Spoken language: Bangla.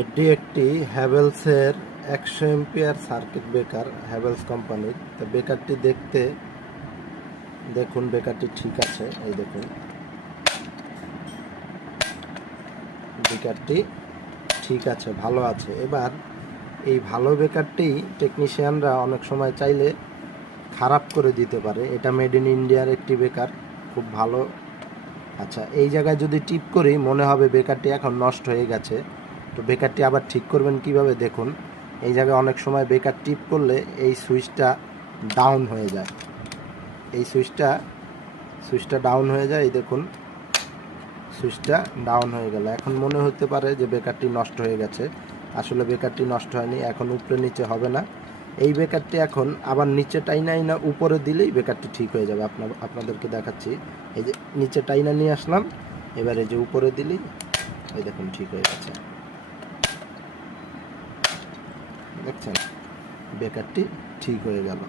এটি একটি হ্যাভেলসের একশো এমপিয়ার সার্কিট ব্রেকার হ্যাভেলস কোম্পানির। তো বেকারটি দেখতে, দেখুন বেকারটি ঠিক আছে, এই দেখুন। বেকারটি ঠিক আছে, ভালো আছে। এবার এই ভালো বেকারটি টেকনিশিয়ানরা অনেক সময় চাইলে খারাপ করে দিতে পারে। এটা মেড ইন ইন্ডিয়ার একটি বেকার খুব ভালো। আচ্ছা এই জায়গায় যদি টিপ করি, মনে হবে বেকারটি এখন নষ্ট হয়ে গেছে। তো বেকারটি আবার ঠিক করবেন কীভাবে দেখুন। এই জায়গায় অনেক সময় বেকার টিপ করলে এই সুইচটা ডাউন হয়ে যায়। এই সুইচটা সুইচটা ডাউন হয়ে যায়, এই দেখুন, সুইচটা ডাউন হয়ে গেল। এখন মনে হতে পারে যে বেকারটি নষ্ট হয়ে গেছে। আসলে বেকারটি নষ্ট হয়নি, এখন উপরে নিচে হবে না। এই বেকারটি এখন আবার নিচে টাইনাই না, উপরে দিলেই বেকারটি ঠিক হয়ে যাবে। আপনার, আপনাদেরকে দেখাচ্ছি। এই যে নিচে টাইনা নিয়ে আসলাম, এবারে যে উপরে দিলেই এই দেখুন ঠিক হয়ে গেছে। দেখছেন? বেকারটি ঠিক হয়ে গেল।